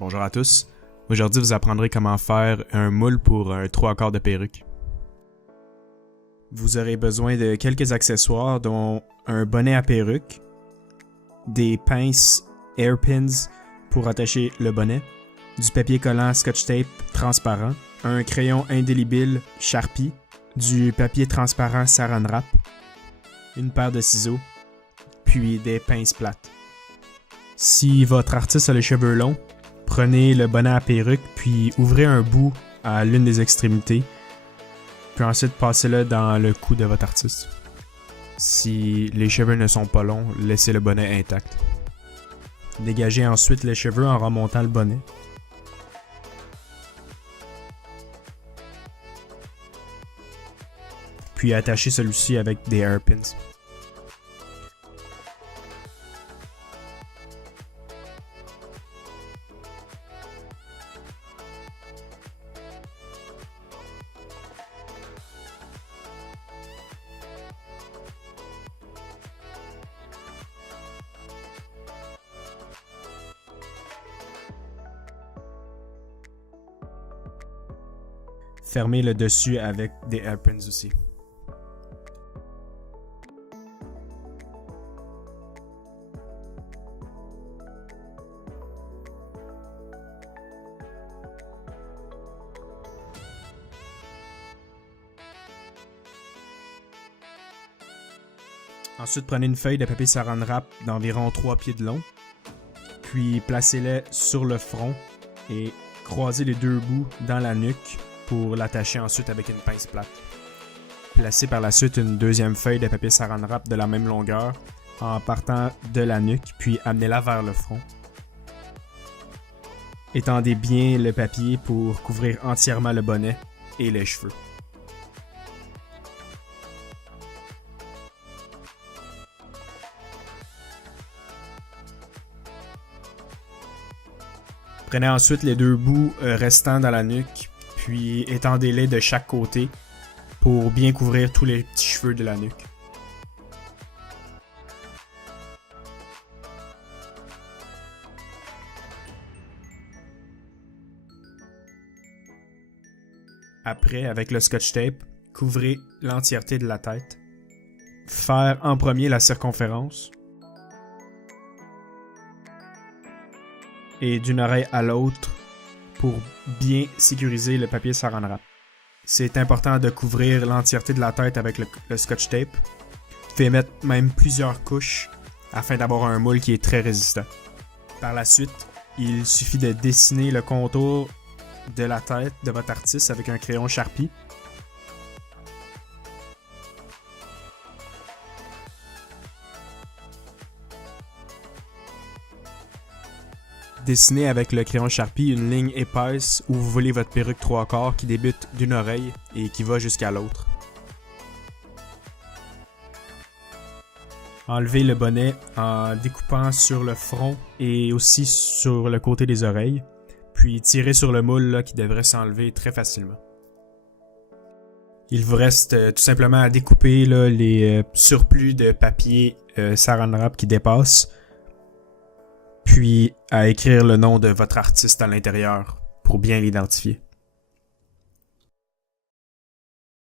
Bonjour à tous. Aujourd'hui, vous apprendrez comment faire un moule pour un 3/4 de perruque. Vous aurez besoin de quelques accessoires dont un bonnet à perruque, des pinces hairpins pour attacher le bonnet, du papier collant Scotch Tape transparent, un crayon indélébile Sharpie, du papier transparent Saran Wrap, une paire de ciseaux, puis des pinces plates. Si votre artiste a les cheveux longs, prenez le bonnet à perruque puis ouvrez un bout à l'une des extrémités, puis ensuite passez-le dans le cou de votre artiste. Si les cheveux ne sont pas longs, laissez le bonnet intact. Dégagez ensuite les cheveux en remontant le bonnet. Puis attachez celui-ci avec des hairpins. Fermez le dessus avec des hairpins aussi. Ensuite, prenez une feuille de papier Saran Wrap d'environ 3 pieds de long, puis placez-les sur le front et croisez les deux bouts dans la nuque pour l'attacher ensuite avec une pince plate. Placez par la suite une deuxième feuille de papier Saran Wrap de la même longueur en partant de la nuque, puis amenez-la vers le front. Étendez bien le papier pour couvrir entièrement le bonnet et les cheveux. Prenez ensuite les deux bouts restants dans la nuque, puis étendez-les de chaque côté pour bien couvrir tous les petits cheveux de la nuque. Après, avec le Scotch Tape, couvrez l'entièreté de la tête. Faire en premier la circonférence. Et d'une oreille à l'autre pour bien sécuriser le papier Saran Wrap. C'est important de couvrir l'entièreté de la tête avec le Scotch Tape. Vous pouvez mettre même plusieurs couches afin d'avoir un moule qui est très résistant. Par la suite, il suffit de dessiner le contour de la tête de votre artiste avec un crayon Sharpie. Dessinez avec le crayon Sharpie une ligne épaisse où vous voulez votre perruque 3/4 qui débute d'une oreille et qui va jusqu'à l'autre. Enlevez le bonnet en découpant sur le front et aussi sur le côté des oreilles, puis tirez sur le moule là, qui devrait s'enlever très facilement. Il vous reste tout simplement à découper là, les surplus de papier Saran Wrap qui dépassent, puis à écrire le nom de votre artiste à l'intérieur pour bien l'identifier.